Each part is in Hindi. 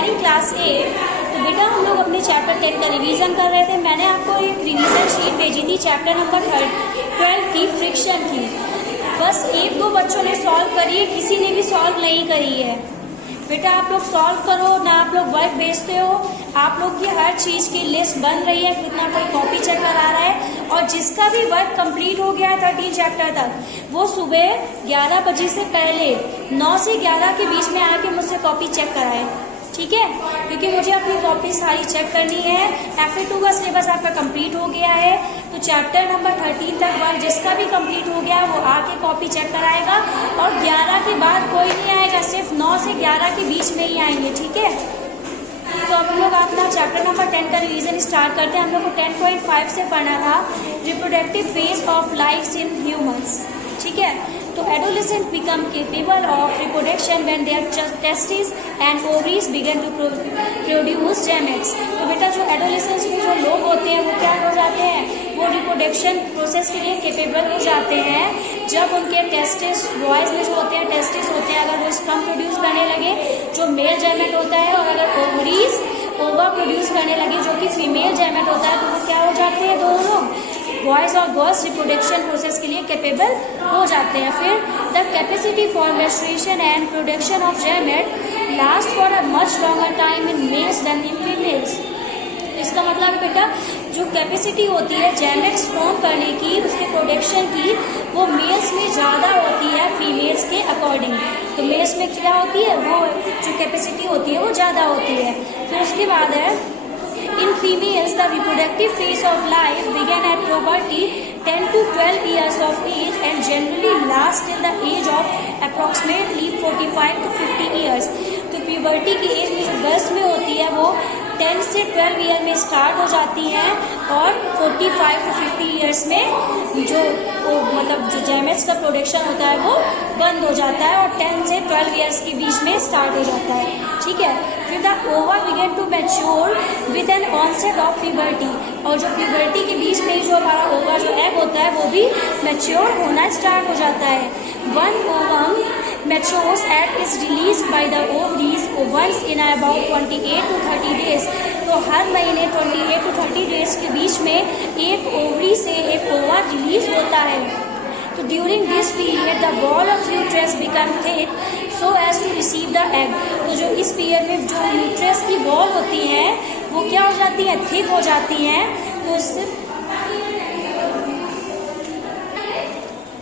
Morning class 8। तो बेटा हम लोग अपने चैप्टर 10 का रिवीजन कर रहे थे। मैंने आपको एक रिवीजन शीट भेजी थी चैप्टर नंबर 12 की, फ्रिक्शन की। बस एक दो बच्चों ने सॉल्व करी है, किसी ने भी सॉल्व नहीं करी है। बेटा आप लोग सॉल्व करो ना, आप लोग वर्क भेजते हो, आप लोग की हर चीज की लिस्ट बन रही है, कितना कोई कॉपी चेक करा रहा है। और जिसका भी वर्क कंप्लीट हो गया है 13 चैप्टर तक, वो सुबह 11 बजे से पहले 9 से 11 के बीच में आके मुझसे कॉपी चेक कराए, ठीक है? क्योंकि मुझे अपनी कॉपी सारी चेक करनी है। FA2 का सिलेबस आपका कंप्लीट हो गया है, तो चैप्टर नंबर 13 तक वर्क जिसका भी कंप्लीट हो गया वो आके कॉपी चेक कराएगा। और 11 के बाद कोई नहीं आएगा, सिर्फ 9 से 11 के बीच में ही आएंगे, ठीक है? तो हम लोग अपना चैप्टर नंबर 10 का रिवीजन स्टार्ट करते हैं। हम लोग को 10.5 से पढ़ना था reproductive phase of life in humans, ठीक है? तो adolescent become capable of reproduction when their testis and ovaries begin to produce gametes. तो बेटा जो एडोलेसेंस में जो लोग होते हैं वो क्या हो जाते हैं, वो रिप्रोडक्शन प्रोसेस के लिए केपेबल हो जाते हैं जब उनके टेस्टिस, बॉयज में जो होते हैं टेस्टिस होते हैं, अगर वो स्पर्म प्रोड्यूस करने लगे जो मेल गैमेट होता है, और अगर ओवरीज ओवा प्रोड्यूस करने लगे जो कि फीमेल गैमेट होता है, तो वो क्या हो जाते हैं, दोनों लोग बॉयज और गर्ल्स रिप्रोडक्शन प्रोसेस के लिए कैपेबल हो जाते हैं। फिर the capacity for menstruation and production of gamete last for a much longer time in males than in females. इसका मतलब है बेटा जो कैपेसिटी होती है गैमेट्स फॉर्म करने की, उसके प्रोडक्शन की, वो मेल्स में ज़्यादा होती है फीमेल्स के अकॉर्डिंग। तो मेल्स में क्या होती है, वो जो कैपेसिटी होती है वो ज़्यादा होती है। फिर उसके बाद है In females, the reproductive phase of life began at puberty 10 to 12 years of age and generally lasts till the age of approximately 45 to 50 years. तो प्यूबर्टी की एज में जो गर्ल्स में होती है वो 10 से 12 ईयर में स्टार्ट हो जाती हैं और 45 to 50 ईयर्स में जो मतलब जो गैमेट्स का प्रोडक्शन होता है वो बंद हो जाता है और 10 से 12 ईयर्स के बीच में स्टार्ट हो जाता है, ठीक है? फिर the ova begin to mature with an onset of puberty. और जो प्यूबर्टी के बीच में जो हमारा ओवा जो एग होता है वो भी मैच्योर होना स्टार्ट हो जाता है। One ovum matures and is released by the ovaries once in about 28 to 30 days। तो हर महीने 28 to 30 days के बीच में एक ओवरी से एक ओवा रिलीज होता है। तो during this period the wall of uterus become thick so as to receive the egg. तो जो इस पीरियड में जो यूट्रस की वॉल होती है वो क्या हो जाती है, थिक हो जाती है। तो इससे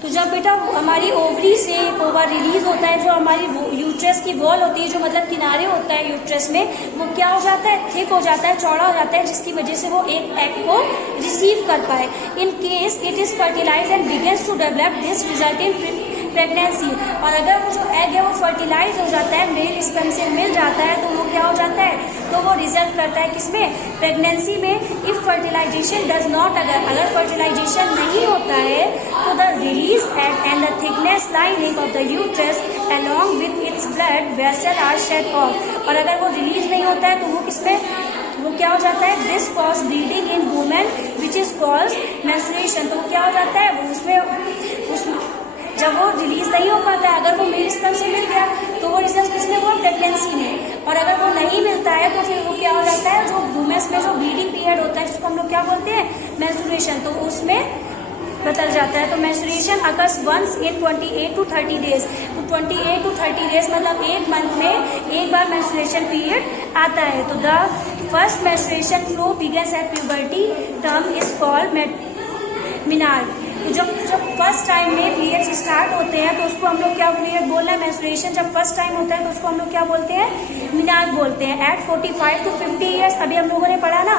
तो जब बेटा हमारी ओवरी से ओवा रिलीज होता है, जो हमारी यूट्रस की वॉल होती है, जो मतलब किनारे होता है यूट्रस में, वो क्या हो जाता है, थिक हो जाता है, चौड़ा हो जाता है, जिसकी वजह से वो एक एग को रिसीव कर पाए। In case it is fertilize and begins to develop this result in pregnancy. और अगर वो जो एग है वो फर्टिलाइज हो जाता है, मेल स्पर्म से मिल जाता है, तो वो क्या हो जाता है, तो वो रिजल्ट करता है किसमें, प्रेगनेंसी में। इफ फर्टिलाइजेशन डज नॉट, अगर फर्टिलाइजेशन नहीं होता है तो the release and the thickness lining of the uterus along with its blood vessel are shed off। और अगर वो रिलीज नहीं होता है तो वो किसमें, वो क्या हो जाता है, this cause bleeding in women which is cause menstruation. तो क्या हो जाता है, वो उसमें जब वो रिलीज नहीं हो पाता है, अगर वो मेल स्पर्म से मिल गया तो वो रिजल्ट किसमें हुआ, प्रेगनेंसी में। और अगर वो नहीं मिलता है तो फिर वो क्या हो जाता है, जो वुमेन्स में जो ब्लीडिंग पीरियड होता है जिसको हम लोग क्या बोलते हैं, मेंस्ट्रुएशन, तो उसमें बदल जाता है। तो menstruation occurs once in 28 to 30 days. तो 28 to 30 डेज मतलब एक मंथ में एक बार मेंस्ट्रुएशन पीरियड आता है। तो the first menstruation flow begins at puberty, term is called menarche. तो जब फर्स्ट टाइम में पीरियड्स स्टार्ट होते हैं तो उसको हम लोग क्या पीरियड बोलना है, मेंस्ट्रुएशन जब फर्स्ट टाइम होता है तो उसको हम लोग क्या बोलते हैं, मिनार्क बोलते हैं। एट 45 to 50 ईयर्स, अभी हम लोगों ने पढ़ा ना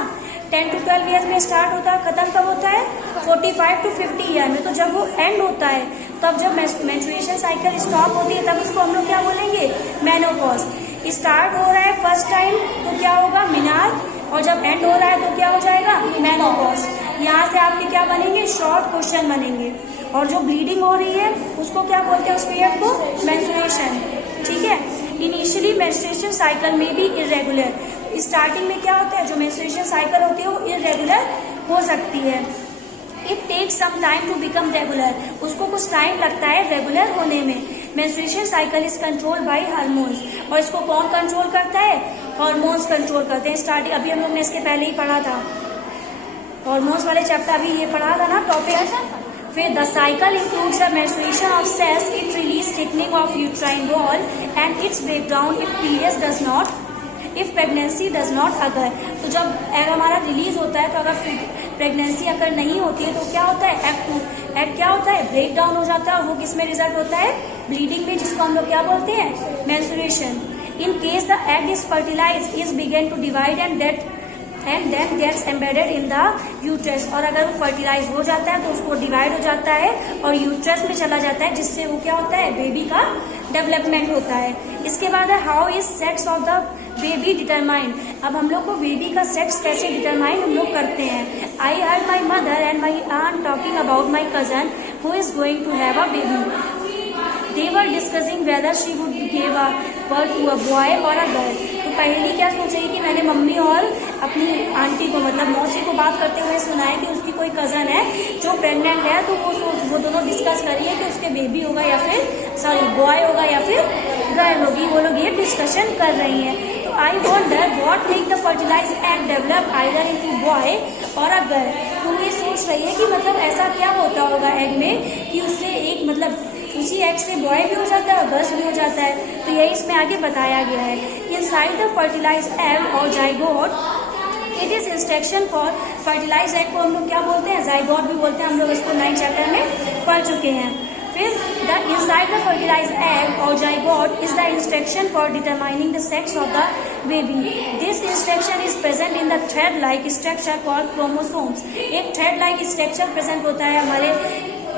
10 to 12 ईयर्स में स्टार्ट होता है, खत्म कब होता है, 45 to 50 ईयर में। तो जब वो एंड होता है, तब जब मेंस्ट्रुएशन साइकिल स्टॉप होती है, तब उसको हम लोग क्या बोलेंगे, मेनोपॉज। स्टार्ट हो रहा है फर्स्ट टाइम तो क्या होगा, मिनार्क, और जब एंड हो रहा है तो क्या हो जाएगा, मेनोपॉज। यहाँ से आपके क्या बनेंगे, शॉर्ट क्वेश्चन बनेंगे। और जो ब्लीडिंग हो रही है उसको क्या बोलते हैं, उस पीरियड को मेंस्ट्रुएशन, ठीक है? इनिशियली मेंस्ट्रुएशन साइकिल में भी इरेगुलर, स्टार्टिंग में क्या होता है, जो मेंस्ट्रुएशन साइकिल होती है वो इरेगुलर हो सकती है। It takes some time to become regular, उसको कुछ टाइम लगता है रेगुलर होने में। Menstruation cycle is controlled by hormones, और इसको कौन कंट्रोल करता है? हार्मोन्स कंट्रोल करते हैं। स्टार्टिंग अभी हम लोग ने इसके पहले ही पढ़ा था, हार्मोन्स वाले चैप्टर अभी ये पढ़ा था ना टॉपिक। फिर the cycle includes the menstruation of cells, it release thickening of uterine wall and its breakdown if periods does not, if pregnancy does not occur. तो जब एग हमारा रिलीज होता है, तो अगर प्रेगनेंसी अगर नहीं होती है तो क्या होता है? एग क्या होता है? ब्रेक डाउन हो जाता है, और वो किस में रिजल्ट होता है? ब्लीडिंग में, जिसको हम लोग क्या बोलते हैं? Menstruation. In case the egg is fertilize is begin to divide and then gets embedded in the uterus, और अगर वो फर्टिलाइज हो जाता है तो उसको डिवाइड हो जाता है और यूट्रस में चला जाता है, जिससे वो क्या होता है? बेबी का डेवलपमेंट होता है। इसके बाद है how is sex of the baby determined. अब हम लोग को बेबी का सेक्स कैसे डिटरमाइन हम लोग करते हैं? I heard my mother and my aunt talking about my cousin who is going to have a baby. They were discussing whether she would give birth to a boy or a girl. तो पहली क्या सोच रही कि मैंने मम्मी और अपनी आंटी को, मतलब मौसी को बात करते हुए सुना है कि उसकी कोई कजन है जो प्रेग्नेंट है, तो वो दोनों डिस्कस कर रही है कि उसके बेबी होगा या फिर बॉय होगा या फिर गर्ल होगी। वो लोग ये डिस्कशन कर रही हैं। तो I wonder what make the fertilize egg develop either into boy or a girl. तो ये सोच रही है कि मतलब ऐसा क्या होता होगा एग में कि उससे एक मतलब उसी एग से बॉय भी हो जाता है और गर्ल्स भी हो जाता है। तो यही इसमें आगे बताया गया है। Inside the fertilize egg or zygote it is instruction for fertilize egg को हम लोग क्या बोलते हैं? जाइगोट भी बोलते हैं। हम लोग इसको 9th चैप्टर में पढ़ चुके हैं। फिर the inside the fertilize egg or zygote is the instruction for determining the sex of the baby. This instruction is present in the thread like structure called chromosomes. एक थ्रेड लाइक स्ट्रक्चर प्रेजेंट होता है हमारे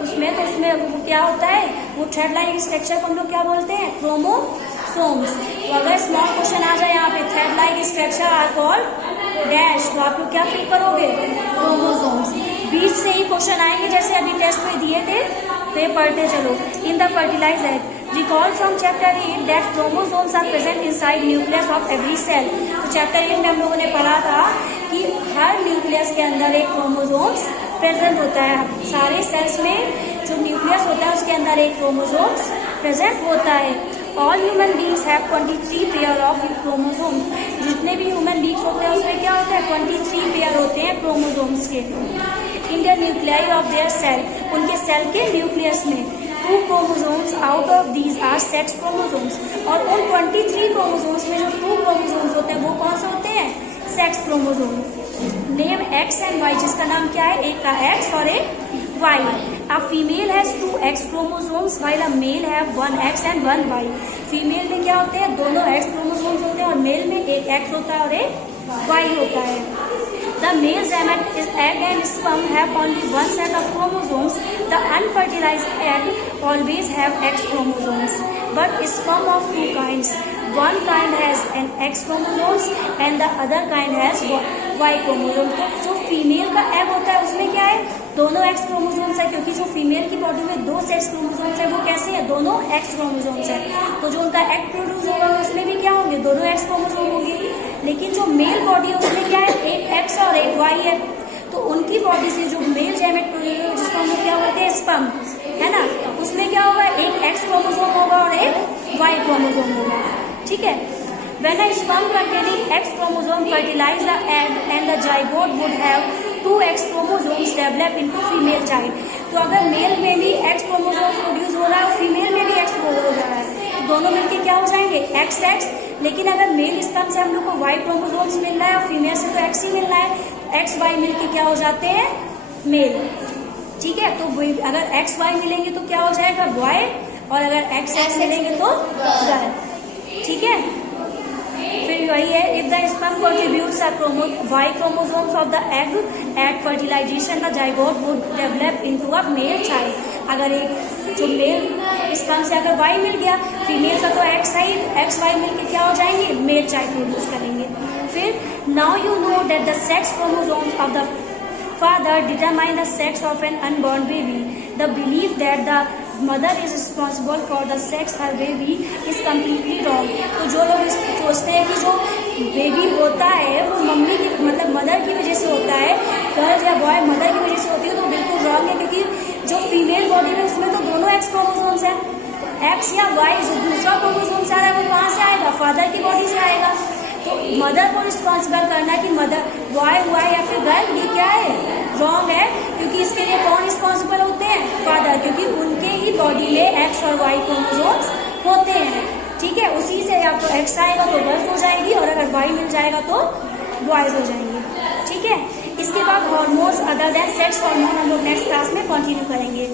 उसमें, तो उसमें वो क्या होता है? वो थ्रेड लाइक स्ट्रक्चर को हम लोग क्या बोलते हैं? क्रोमोसोम्स। तो अगर स्मॉल क्वेश्चन आ जाए यहाँ पे thread like structure are called dash, तो आप लोग क्या फिल करोगे? क्रोमोसोम्स। बीच से ही क्वेश्चन आएंगे, जैसे अभी टेस्ट में दिए थे, तो ये पढ़ते चलो। In the fertilize egg recall from chapter 8 that chromosomes are present inside nucleus of every cell. तो चैप्टर 8 में हम लोगों ने पढ़ा था कि हर न्यूक्लियस के अंदर एक क्रोमोसोम्स प्रेजेंट होता है। सारे सेल्स में जो न्यूक्लियस होता है उसके अंदर एक क्रोमोसोम्स प्रेजेंट होता है। All human beings have 23 pair of chromosomes. जितने भी ह्यूमन बींग्स होते हैं उसमें क्या होता है? 23 पेयर होते हैं क्रोमोसोम्स के। In the nuclei of their cell, उनके सेल के न्यूक्लियस में 2 chromosomes out of these are sex chromosomes. और उन 23 क्रोमोसोम्स में जो 2 क्रोमोसोम्स होते हैं वो कौन से होते हैं? Sex chromosome. Name X and Y, जिसका नाम क्या है? एक का एक्स और एक Y. A female has 2 X chromosomes while a male have 1 X and 1 Y. Female में क्या होते हैं? दोनों एक्स क्रोमोसोम्स होते हैं, और मेल में एक एक्स होता है और एक वाई होता है। The male gamete is egg and sperm have only one set of chromosomes. The unfertilized egg always have X chromosomes, but sperm of 2 kinds. One kind has an X chromosomes and the other kind has Y chromosomes. तो जो फीमेल का एग होता है उसमें क्या है? दोनों एक्स क्रोमोसोम्स है, क्योंकि जो फीमेल की बॉडी में 2 सेक्स क्रोमोसोम्स है वो कैसे है? दोनों एक्स क्रोमोसोम्स है। तो जो उनका एग प्रोड्यूस होगा उसमें भी क्या होंगे? दोनों एक्स क्रोमोसोम होंगे। लेकिन जो मेल बॉडी है उसमें क्या है? एक एक्स और एक वाई है। तो उनकी बॉडी से जो मेल गैमेट प्रोड्यूस होगा, जिसको हम लोग क्या बोलते हैं? स्पर्म, है ना? उसमें क्या होगा? एक एक्स क्रोमोसोम होगा और एक वाई क्रोमोसोम होगा। ठीक है। When a sperm containing X chromosome fertilize the egg and the zygote would have 2 X chromosomes develop into female child. तो अगर मेल में भी X क्रोमोसोम प्रोड्यूस हो रहा है और फीमेल में भी X प्रोड्यूस हो रहा है, तो दोनों मिलके क्या हो जाएंगे? XX। लेकिन अगर मेल स्पर्म से हम लोग को Y क्रोमोसोम्स मिल रहा है और फीमेल से तो X ही मिल रहा है, XY मिलके क्या हो जाते हैं? मेल। ठीक है। तो अगर XY मिलेंगे तो क्या हो जाएगा? बॉय, और अगर XX मिलेंगे तो गर्ल। ठीक है। फिर वही है, if the sperm contributes Y chromosomes of the egg at fertilization, the zygote would develop into a male child. अगर एक जो मेल स्पर्म से अगर Y मिल गया, फीमेल का तो XY मिलके क्या हो जाएंगे? मेल चाइल्ड प्रोड्यूस करेंगे। फिर now you know that the sex chromosomes of the father determine the sex of an unborn baby. The belief that the mother is responsible for the sex her baby is completely wrong. तो जो लोग सोचते हैं कि जो बेबी होता है वो मम्मी की मतलब मदर की वजह से होता है, गर्ल या बॉय मदर की वजह से होती है, तो बिल्कुल रॉन्ग है। क्योंकि जो फीमेल बॉडी है उसमें तो दोनों एक्स क्रोमोसोम्स हैं, एक्स या वाई जो दूसरा क्रोमोसोम से आ रहा है वो कहाँ से आएगा, फादर की बॉडी से आएगा। तो मदर को रिस्पॉन्सिबल करना कि मदर बॉय हुआ या फिर गर्ल, ये क्या है, रॉन्ग है, क्योंकि इसके लिए कौन रिस्पॉन्सिबल होते हैं, फादर, क्योंकि उनके ही बॉडी में एक्स और वाई क्रोमोसोम्स होते हैं। ठीक है, उसी से या तो एक्स आएगा तो गर्ल्स हो जाएगी, और अगर वाई मिल जाएगा तो बॉयज हो जाएंगे। ठीक है, इसके बाद hormones other than sex hormone हम लोग नेक्स्ट क्लास में कंटिन्यू करेंगे।